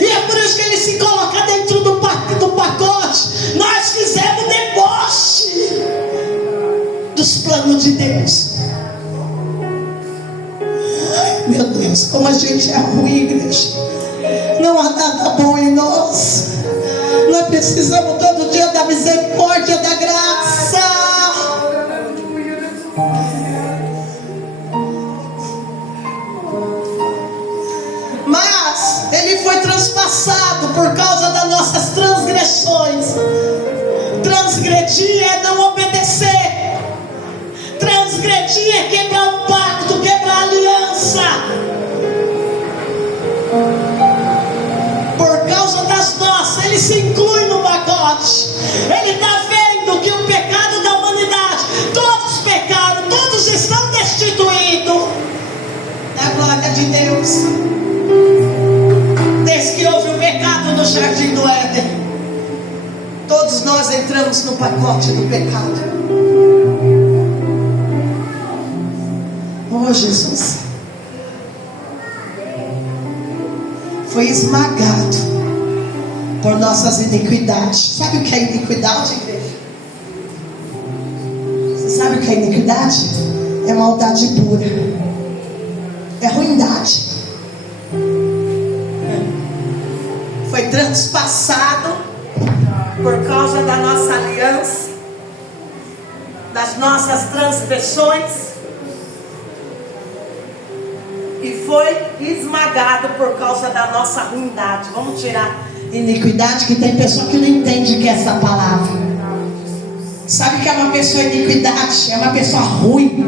E é por isso que ele se coloca dentro do pacote. Nós fizemos deboche dos planos de Deus. Ai, meu Deus, como a gente é ruim, igreja. Não há nada bom em nós. Nós precisamos todo dia da misericórdia, da graça. Mas ele foi transpassado por causa das nossas transgressões. Transgredir é não obedecer. Transgredir é quebrar o pacto, quebrar a aliança. Por causa das nossas, ele se inclui no pacote. Ele está vendo que o pecado da humanidade, todos pecaram, todos estão destituídos da glória de Deus. Desde que houve o pecado no jardim do Éden, todos nós entramos no pacote do pecado. Oh, Jesus foi esmagado por nossas iniquidades. Sabe o que é iniquidade, igreja? Você sabe o que é iniquidade? É maldade pura. É ruindade. Foi transpassado por causa da nossa aliança, das nossas transgressões, e foi esmagado por causa da nossa ruindade. Vamos tirar Iniquidade, que tem pessoa que não entende que é essa palavra. Sabe que é uma pessoa iniquidade? É uma pessoa ruim,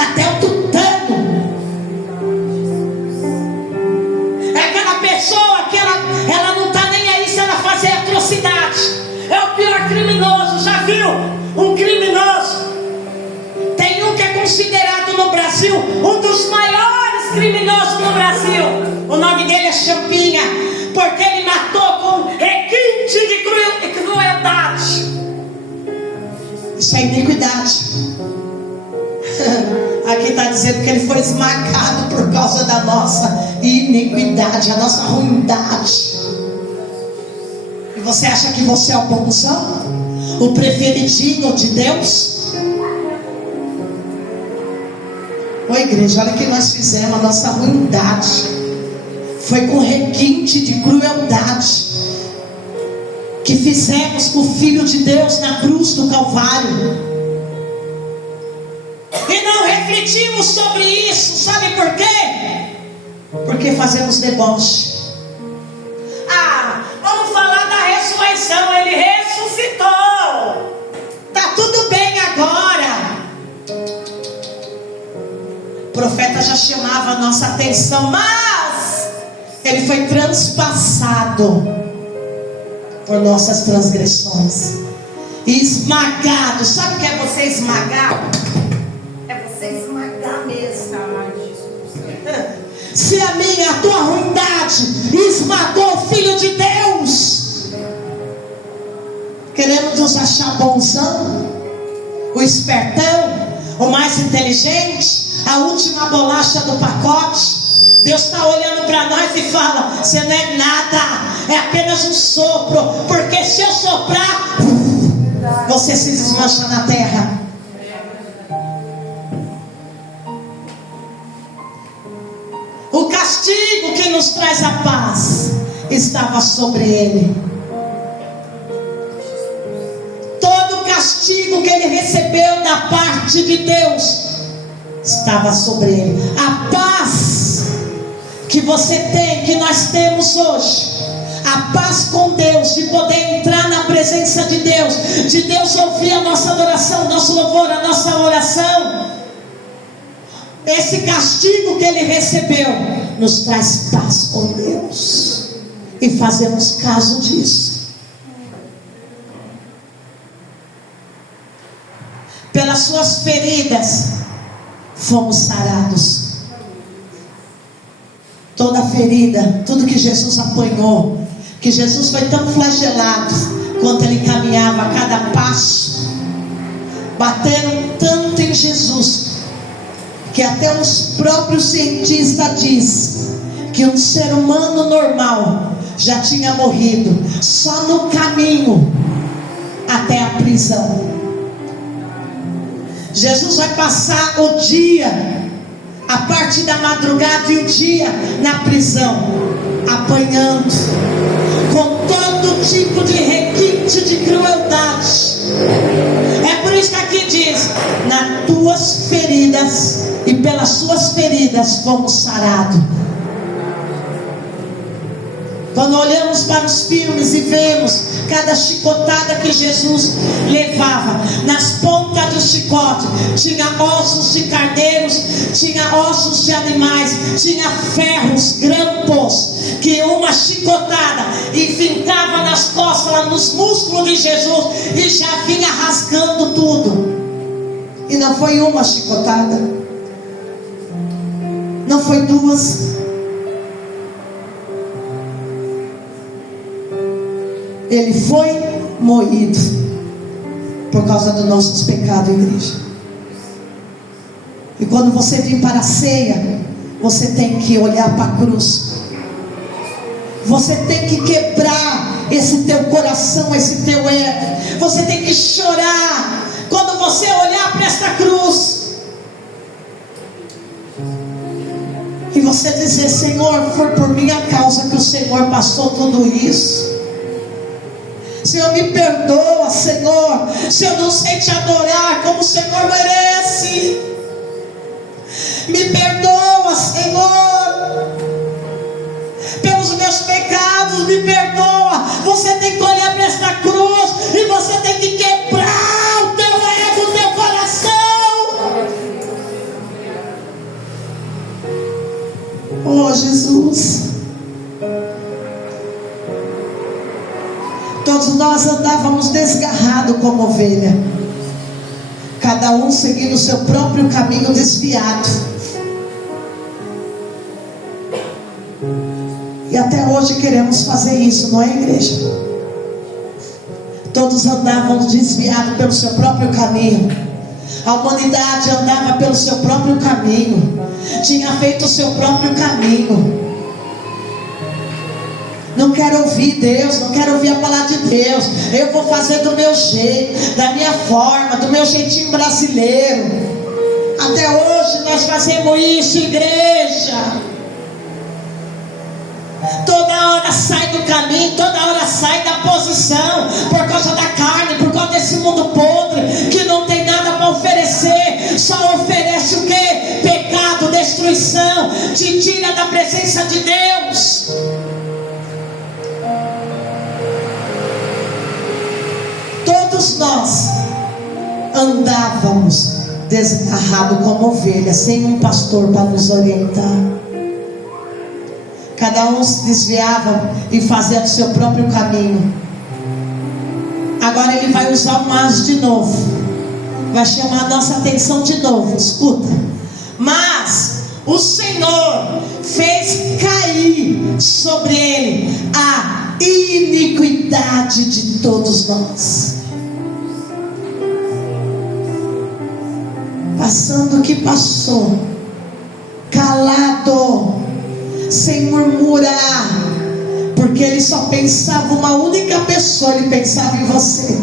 até o tutano. É aquela pessoa que ela não está nem aí se ela fazer atrocidade. É o pior criminoso, já viu? Um criminoso. Tem um que é considerado no Brasil um dos maiores criminosos no Brasil. O nome dele é Champinha, porque ele matou com requinte de crueldade. Isso é iniquidade. Aqui está dizendo que ele foi esmagado por causa da nossa iniquidade, a nossa ruindade. E você acha que você é o bonzão? O preferidinho de Deus? Ô igreja, olha o que nós fizemos, a nossa ruindade foi com requinte de crueldade que fizemos com o Filho de Deus na cruz do Calvário. E não refletimos sobre isso. Sabe por quê? Porque fazemos deboche. Vamos falar da ressurreição. Ele ressuscitou. Tá tudo bem agora. O profeta já chamava a nossa atenção, mas ele foi transpassado por nossas transgressões e esmagado. Sabe o que é você esmagar? É você esmagar mesmo. Se a minha, a tua ruindade esmagou o Filho de Deus, queremos nos achar bonzão, o espertão, o mais inteligente, a última bolacha do pacote. Deus está olhando para nós e fala: você não é nada, é apenas um sopro, porque se eu soprar, você se desmancha na terra. O castigo que nos traz a paz estava sobre ele. Todo o castigo que ele recebeu da parte de Deus estava sobre ele. A paz que você tem, que nós temos hoje, a paz com Deus, de poder entrar na presença de Deus ouvir a nossa adoração, nosso louvor, a nossa oração. Esse castigo que ele recebeu nos traz paz com Deus, e fazemos caso disso. Pelas suas feridas fomos sarados. Toda ferida, tudo que Jesus apanhou, que Jesus foi tão flagelado quanto ele caminhava a cada passo, bateram tanto em Jesus, que até os próprios cientistas dizem que um ser humano normal já tinha morrido só no caminho até a prisão. Jesus vai passar o dia, a parte da madrugada e o dia na prisão, apanhando com todo tipo de requinte de crueldade. É por isso que aqui diz: nas tuas feridas e pelas suas feridas fomos sarados. Quando olhamos para os filmes e vemos cada chicotada que Jesus levava, nas pontas do chicote tinha ossos de carneiros, tinha ossos de animais, tinha ferros, grampos, que uma chicotada enfincava nas costas, lá nos músculos de Jesus, e já vinha rasgando tudo. E não foi uma chicotada, não foi duas. Ele foi moído por causa dos nossos pecados, igreja. E quando você vir para a ceia, você tem que olhar para a cruz. Você tem que quebrar esse teu coração, esse teu ego. Você tem que chorar quando você olhar para esta cruz. E você dizer: Senhor, foi por minha causa que o Senhor passou tudo isso. Senhor, me perdoa, Senhor, se eu não sei te adorar como o Senhor merece. Me perdoa, Senhor, pelos meus pecados. Oh, Jesus. Todos nós andávamos desgarrados como ovelha, cada um seguindo o seu próprio caminho desviado. E até hoje queremos fazer isso, não é, igreja? Todos andavam desviados pelo seu próprio caminho. A humanidade andava pelo seu próprio caminho, tinha feito o seu próprio caminho. Não quero ouvir Deus, não quero ouvir a palavra de Deus. Eu vou fazer do meu jeito, da minha forma, do meu jeitinho brasileiro. Até hoje nós fazemos isso, igreja. Toda hora sai do caminho, toda hora sai da posição, por causa da carne, por causa desse mundo podre, que não tem nada para oferecer, só oferece o quê? Pecado, destruição, te tira da presença de Deus. Todos nós andávamos desgarrados como ovelhas, sem um pastor para nos orientar. Cada um se desviava e fazia o seu próprio caminho. Agora ele vai usar o mas de novo, vai chamar a nossa atenção de novo. Escuta: mas o Senhor fez cair sobre ele a iniquidade de todos nós. Passando o que passou, calado, sem murmurar, porque ele só pensava uma única pessoa, ele pensava em você.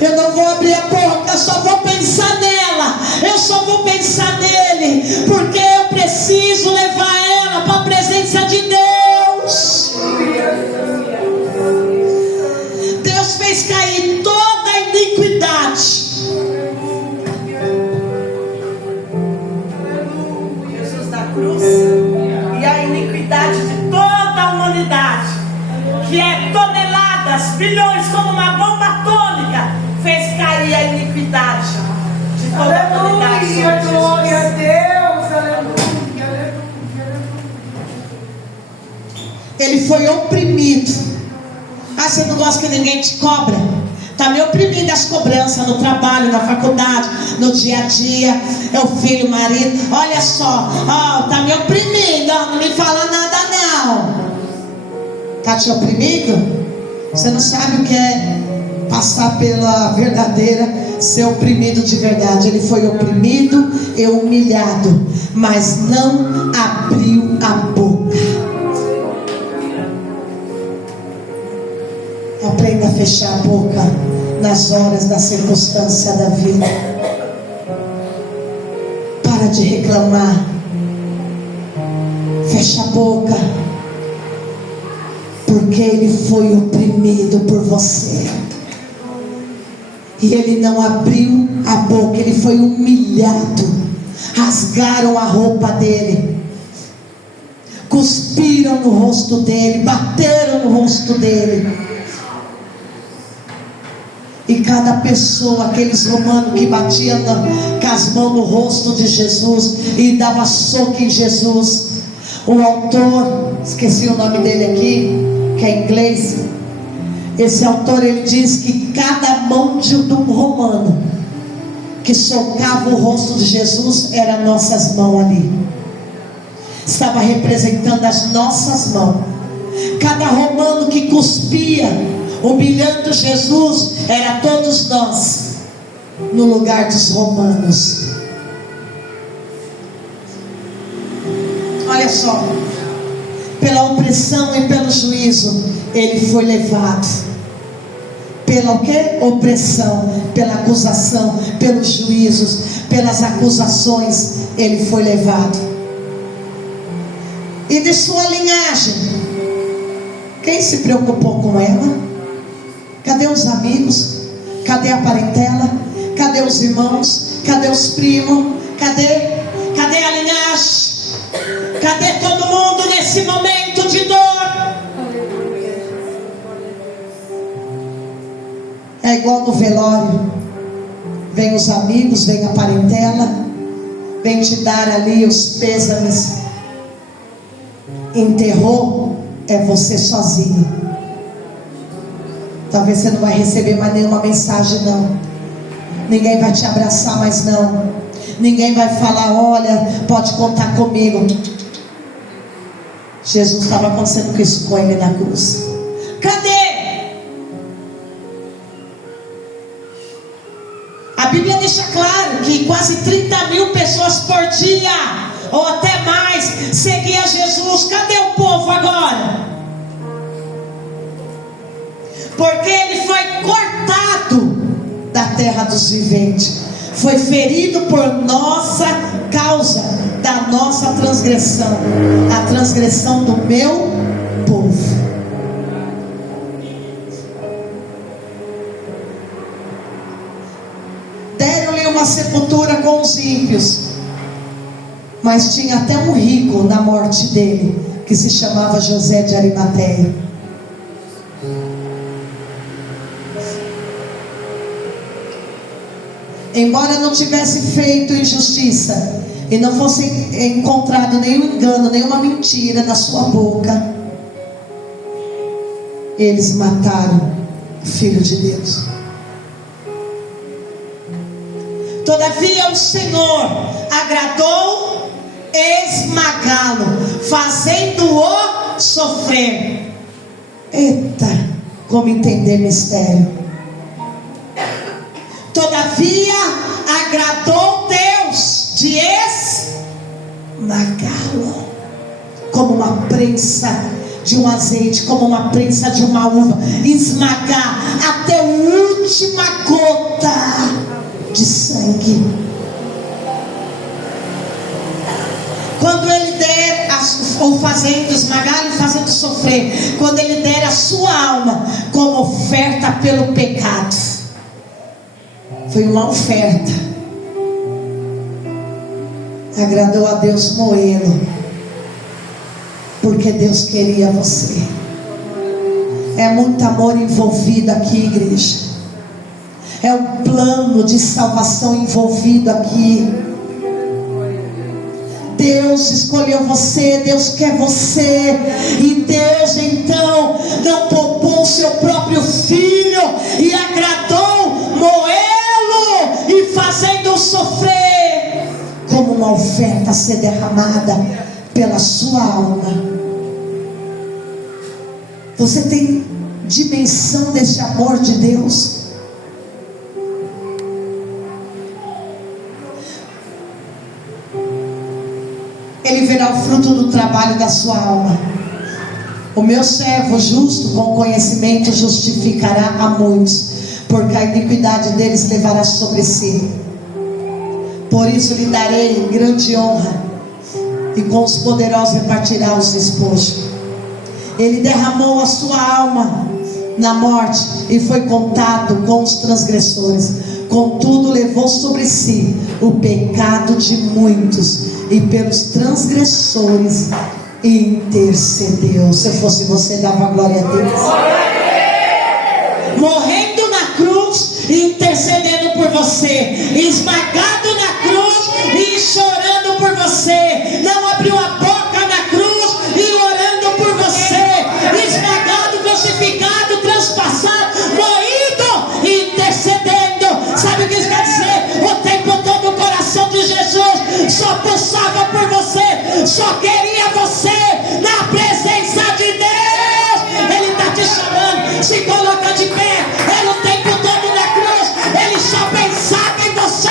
Eu não vou abrir a boca, eu só vou pensar nela, eu só vou pensar nele, porque eu preciso levar ela para a presença de Deus. Deus fez cair toda a iniquidade. Jesus da cruz e a iniquidade de toda a humanidade, que é toneladas, bilhões, como uma bomba atômica, fez cair a iniquidade de toda a humanidade. Glória a Deus, aleluia, aleluia. Ele foi oprimido. Ah, você não gosta que ninguém te cobra? Está me oprimindo as cobranças no trabalho, na faculdade, no dia a dia. É o filho, o marido. Olha só, está me oprimindo, não me fala nada não. Está te oprimindo? Você não sabe o que é passar pela verdadeira, ser oprimido de verdade. Ele foi oprimido e humilhado, mas não abriu a boca. Aprenda a fechar a boca nas horas da circunstância da vida. Para de reclamar. Fecha a boca, porque ele foi oprimido por você e ele não abriu a boca. Ele foi humilhado. Rasgaram a roupa dele, cuspiram no rosto dele, bateram no rosto dele. E cada pessoa, aqueles romanos que batiam com as mãos no rosto de Jesus e dava soco em Jesus, o autor, esqueci o nome dele aqui, que é em inglês. Esse autor, ele diz que cada mão de um romano que socava o rosto de Jesus era nossas mãos ali, estava representando as nossas mãos. Cada romano que cuspia, humilhando Jesus, era todos nós no lugar dos romanos. Olha só, pela opressão e pelo juízo ele foi levado. Pela o quê? Opressão, pela acusação, pelos juízos, pelas acusações, ele foi levado. E de sua linhagem, quem se preocupou com ela? Cadê os amigos? Cadê a parentela? Cadê os irmãos? Cadê os primos? Cadê a linhagem? Cadê todo mundo nesse momento de dor? É igual no velório. Vem os amigos, vem a parentela, vem te dar ali os pêsames, enterrou é você sozinho. Talvez você não vai receber mais nenhuma mensagem, não. Ninguém vai te abraçar mais, não. Ninguém vai falar: olha, pode contar comigo. Jesus estava acontecendo com isso com ele na cruz. Cadê? A Bíblia deixa claro que quase 30 mil pessoas por dia, ou até mais, seguia Jesus. Cadê o povo agora? Porque ele foi cortado da terra dos viventes, foi ferido por nossa causa, da nossa transgressão, a transgressão do meu povo. Deram-lhe uma sepultura com os ímpios, mas tinha até um rico na morte dele, que se chamava José de Arimateia. Embora não tivesse feito injustiça e não fosse encontrado nenhum engano, nenhuma mentira na sua boca, eles mataram o Filho de Deus. Todavia o Senhor agradou esmagá-lo, fazendo-o sofrer. Eita, como entender mistério. Todavia agradou Deus de esmagá-lo, como uma prensa de um azeite, como uma prensa de uma uva, esmagar até a última gota de sangue. Quando ele der ou fazendo esmagar e fazendo sofrer, quando ele der a sua alma como oferta pelo pecado. Foi uma oferta. Agradou a Deus moê-lo, porque Deus queria você. É muito amor envolvido aqui, igreja. É um plano de salvação envolvido aqui. Deus escolheu você, Deus quer você. E Deus então não poupou o seu próprio filho e agradou moê-lo e fazendo sofrer, como uma oferta a ser derramada pela sua alma. Você tem dimensão desse amor de Deus? Ele verá o fruto do trabalho da sua alma. O meu servo justo com conhecimento justificará a muitos, porque a iniquidade deles levará sobre si. Por isso lhe darei grande honra, e com os poderosos repartirá os despojos. Ele derramou a sua alma na morte e foi contado com os transgressores. Contudo levou sobre si o pecado de muitos, e pelos transgressores intercedeu. Se eu fosse você, dava glória a Deus. Morrendo na cruz, intercedendo por você, esmagado na cruz e chorando por você. Não abriu a boca na cruz e orando por você, esmagado, crucificado, transpassado, moído e intercedendo. Sabe o que isso quer dizer? O tempo todo o coração de Jesus só pulsava por você, só queria você na presença de Deus. Ele está te chamando, se coloca de pé. Era o tempo todo na cruz, ele só pensava em você.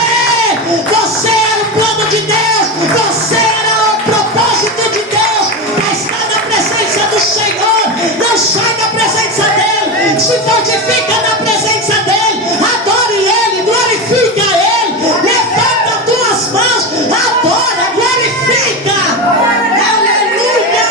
Você era o plano de Deus, você era o propósito de Deus. Mas está na presença do Senhor, não sai da presença dele, se fortifica na presença dele, adore ele, glorifica ele, levanta as tuas mãos, adora, glorifica, aleluia.